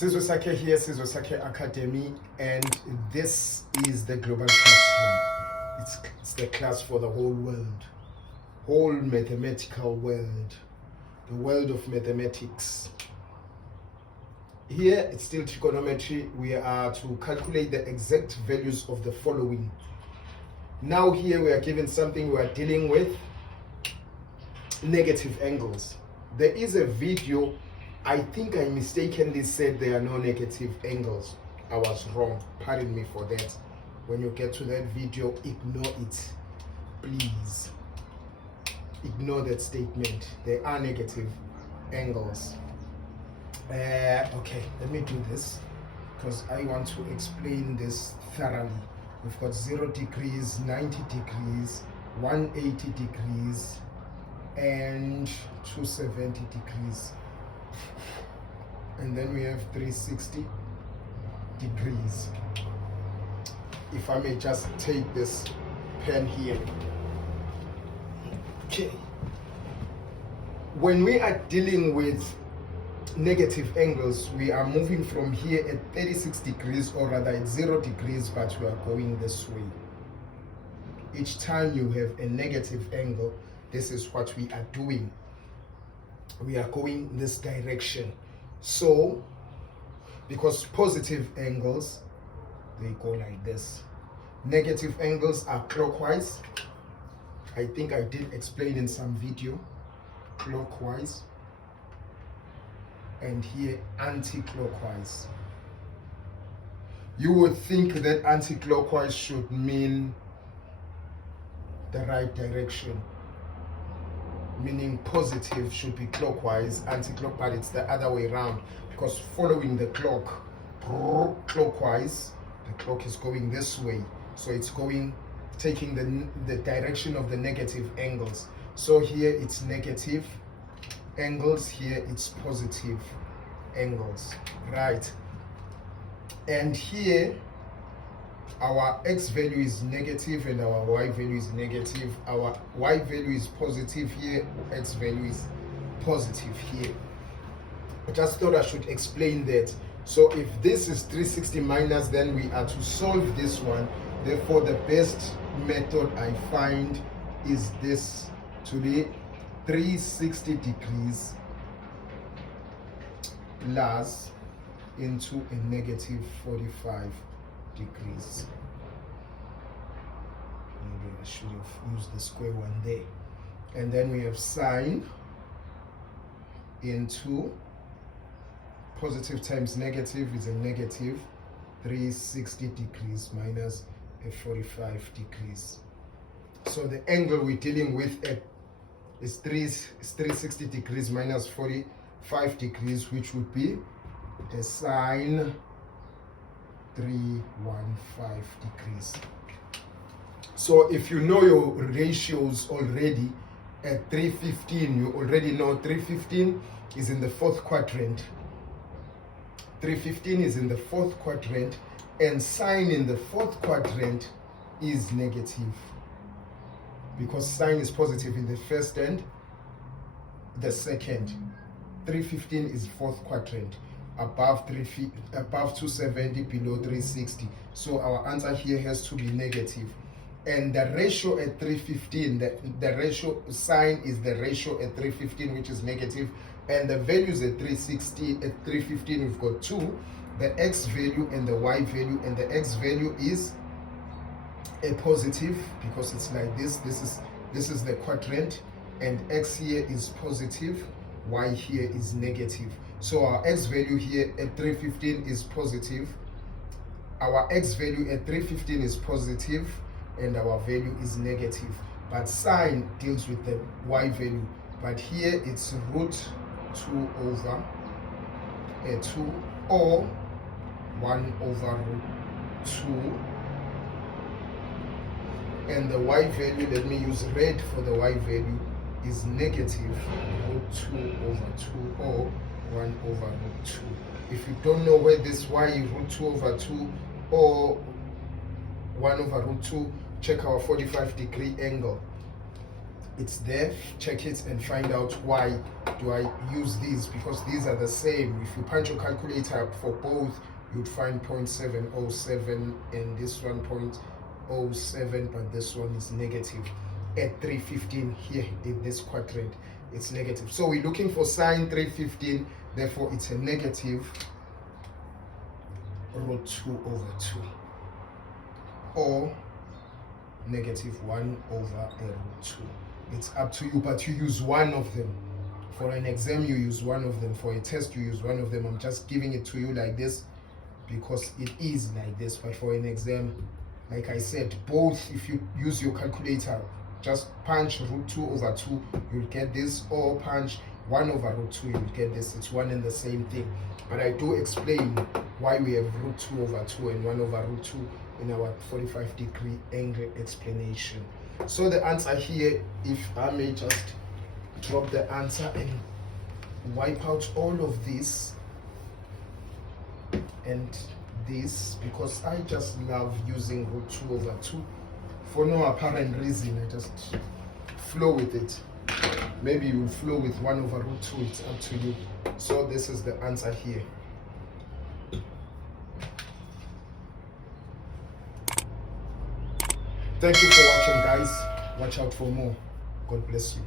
Sizwe Sakhe here, Sizwe Sakhe Academy, and this is the global classroom. It's the class for the whole world, whole mathematical world, the world of mathematics. Here it's still trigonometry. We are to calculate the exact values of the following. Now here we are given something we are dealing with, negative angles. There is a video, I think I mistakenly said there are no negative angles. I was wrong, pardon me for that. When you get to that video, ignore it, please. Ignore that statement. There are negative angles. Okay, let me do this because I want to explain this thoroughly. We've got 0 degrees, 90 degrees, 180 degrees, and 270 degrees. And then we have 360 degrees. If I may just take this pen here. Okay. When we are dealing with negative angles, we are moving from here at 36 degrees, or rather at 0 degrees, but we are going this way. Each time you have a negative angle, this is what we are doing. We are going this direction. So, because positive angles, they go like this. Negative angles are clockwise. I think I did explain in some video. Clockwise. And here anti-clockwise. You would think that anti-clockwise should mean the right direction, meaning positive should be clockwise, anti-clockwise, but it's the other way around, because following the clock clockwise, the clock is going this way, so it's going, taking the direction of the negative angles. So here it's negative angles, here it's positive angles, right? And here our x value is negative and our y value is negative. Our y value is positive here, x value is positive here. I just thought I should explain that. So if this is 360 minus, then we are to solve this one. Therefore the best method I find is this, to be 360 degrees plus into a negative 45 degrees. Maybe I should have used the square one there. And then we have sine into positive times negative is a negative 360 degrees minus a 45 degrees. So the angle we're dealing with is 360 degrees minus 45 degrees, which would be a sine 315 degrees. So if you know your ratios already, at 315, you already know 315 is in the fourth quadrant. 315 is in the fourth quadrant, and sine in the fourth quadrant is negative, because sine is positive in the first and the second. 315 is fourth quadrant, above 270, below 360. So our answer here has to be negative. And the ratio at 315, the ratio sine is the ratio at 315, which is negative, and the values at 360, at 315 we've got 2, the x value and the y value, and the x value is a positive because it's like this. This is the quadrant, and x here is positive, y here is negative. So our x value here at 315 is positive, our x value at 315 is positive, and our value is negative. But sine deals with the y value, but here it's root 2 over a 2, or 1 over root 2, and the y value, let me use red for the y value, is negative root 2 over 2, or 1 over root 2. If you don't know where this y is root 2 over 2 or 1 over root 2, check our 45 degree angle. it's there. Check it and find out why do I use these, because these are the same. If you punch your calculator for both, you'd find 0.707 and this one 0.07, but this one is negative. At 315 here in this quadrant, it's negative. So we're looking for sine 315, therefore it's a negative root 2 over 2, or negative 1 over a root 2. It's up to you, but you use one of them. For an exam, you use one of them. For a test, you use one of them. I'm just giving it to you like this because it is like this. But for an exam, like I said, both, if you use your calculator, just punch root 2 over 2, you'll get this, or punch 1 over root 2, you'll get this. It's one and the same thing. But I do explain why we have root 2 over 2 and 1 over root 2 in our 45-degree angle explanation. So the answer here, if I may just drop the answer and wipe out all of this and this, because I just love using root 2 over 2 for no apparent reason. I just flow with it. Maybe you will flow with 1 over root 2, it's up to you. So this is the answer here. Thank you for watching, guys. Watch out for more. God bless you.